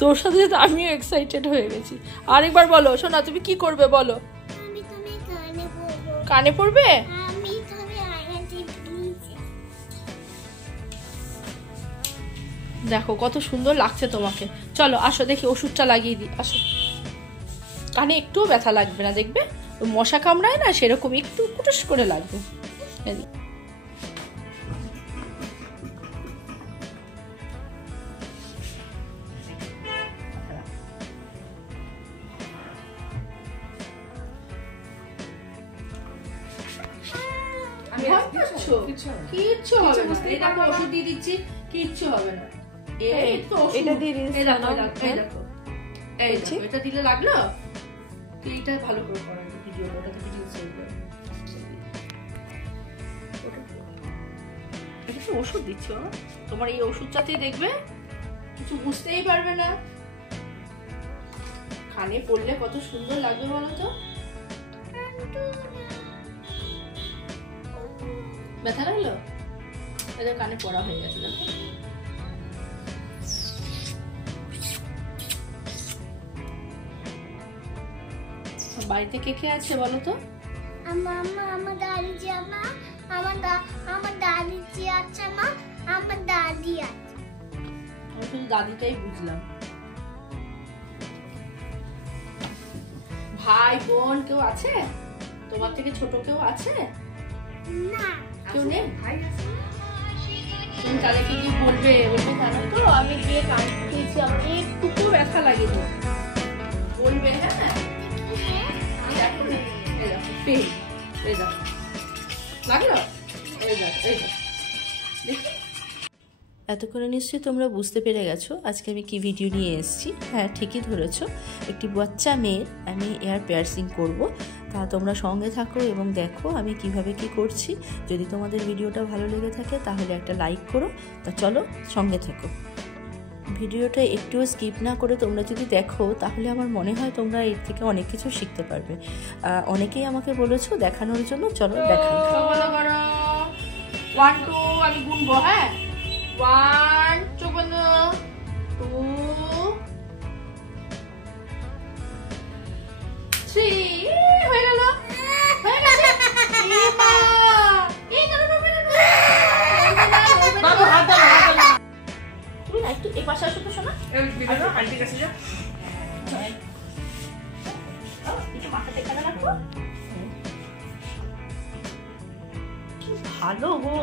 তোর সাথে সাথে আমিও এক্সাইটেড হয়ে গেছি। আরেকবার বলো সোনা, তুমি কি করবে বলো? কানে পড়বে? দেখো কত সুন্দর লাগছে তোমাকে। চলো আসো দেখি, ওষুধটা লাগিয়ে দিই, আসো। কানে একটুও ব্যথা লাগবে না, দেখবে মশা কামড়ায় না সেরকম একটু কুটুস করে লাগবে। কিচ্ছু হবে না, এই দেখো ওষুধ দিয়ে দিচ্ছি, কিচ্ছু হবে না। এটা দিয়ে এটা দিলে লাগলো। এইটা ভালো করে করার ভিডিও, ওটাতে ভিডিও সেভ করে। এটা তো ওষুধ দিচ্ছ, তোমার এই ওষুধটাতেই দেখবে কিছু বুঝতেই পারবে না। কানে পড়লে কত সুন্দর লাগবে বলো তো। ব্যথা লাগলো? এদের কানে পড়া হয়ে গেছে দেখো। বাড়িতে কে কে আছে বলো তো? আমার দাদি জামা, আমার দাদি জি আছে, আমার দাদি আছে। আমি শুধু দাদিটাই বুঝলাম। ভাই বোন কেউ আছে? তোমার থেকে ছোট কেউ আছে? না, কেউ নেই। ভাই আছে। তুমি তাদেরকে কি বলবে? বলবে কেন তো আমি গিয়ে কান দিয়েছি, আমার একটুকু ব্যথা লাগে তো বলবে। হ্যাঁ এতক্ষণে নিশ্চয়ই তোমরা বুঝতে পেরে গেছো আজকে আমি কি ভিডিও নিয়ে এসেছি। হ্যাঁ ঠিকই ধরেছো, একটি বাচ্চা মেয়ের আমি এয়ার পিয়ার্সিং করব। তা তোমরা সঙ্গে থাকো এবং দেখো আমি কিভাবে কি করছি। যদি তোমাদের ভিডিওটা ভালো লেগে থাকে তাহলে একটা লাইক করো। তা চলো সঙ্গে থেকো। ভিডিওটা একটুও স্কিপ না করে তোমরা যদি দেখো তাহলে আমার মনে হয় তোমরা এর থেকে অনেক কিছু শিখতে পারবে। অনেকেই আমাকে বলেছো দেখানোর জন্য, চলো দেখাই। 1 2 আমি গুনবো। হ্যাঁ 1 2 3 হয়ে গেল, হয়ে গেছে। বাবা হাত দাও, তুমি না একটু এই পাশে আসো তো শোনা। আন্টির কাছে যাও, একটু মাথাতে কাটা রাখো। কি ভালো গো,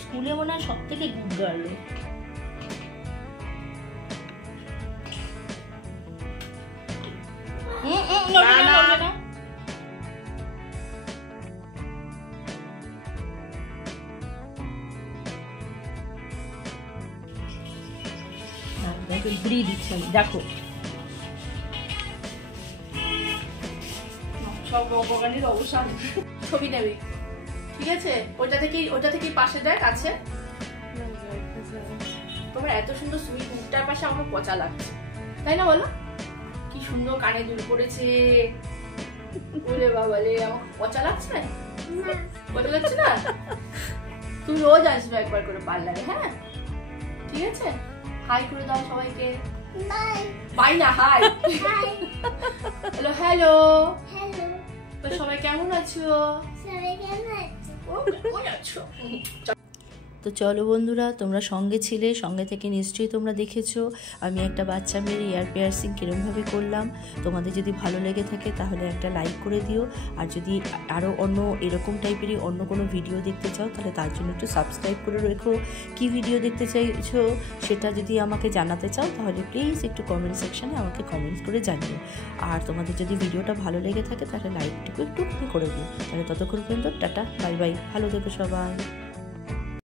স্কুলে মনে হয় সব থেকে গুড গার্ল। দেখো সব অবগানির অবসান। ছবি নেবে ঠিক আছে? ওইটা থেকে পাশে দেখ আছে। তোমার এত সুন্দর সুইট মুখটার পাশে আমার পচা লাগছে, তাই না বলো? কি সুন্দর কানে দুল পড়েছে। ওরে বাবালে, আমার পচা লাগছে না? পচা লাগছে না? তুমি রোজ আসবে একবার করে পার্লারে। হ্যাঁ ঠিক আছে, হাই করে দাও সবাইকে। বাই বাই না, হাই। Hello hello hello. তো সবাই কেমন আছো? সবাই কেমন আছো? তো চলো বন্ধুরা, তোমরা সঙ্গে ছিলে, সঙ্গে থেকে নিশ্চয়ই তোমরা দেখেছো আমি একটা বাচ্চা মেয়ের এয়ার পিয়ার্সিং কীরকমভাবে করলাম। তোমাদের যদি ভালো লেগে থাকে তাহলে একটা লাইক করে দিও। আর যদি আরও অন্য এরকম টাইপেরই অন্য কোনো ভিডিও দেখতে চাও তাহলে তার জন্য একটু সাবস্ক্রাইব করে রেখো। কী ভিডিও দেখতে চাইছো সেটা যদি আমাকে জানাতে চাও তাহলে প্লিজ একটু কমেন্ট সেকশানে আমাকে কমেন্টস করে জানিও। আর তোমাদের যদি ভিডিওটা ভালো লেগে থাকে তাহলে লাইকটুকু একটু করে দিও। তাহলে ততক্ষণ পর্যন্ত টাটা বাই বাই, ভালো থেকো সবাই।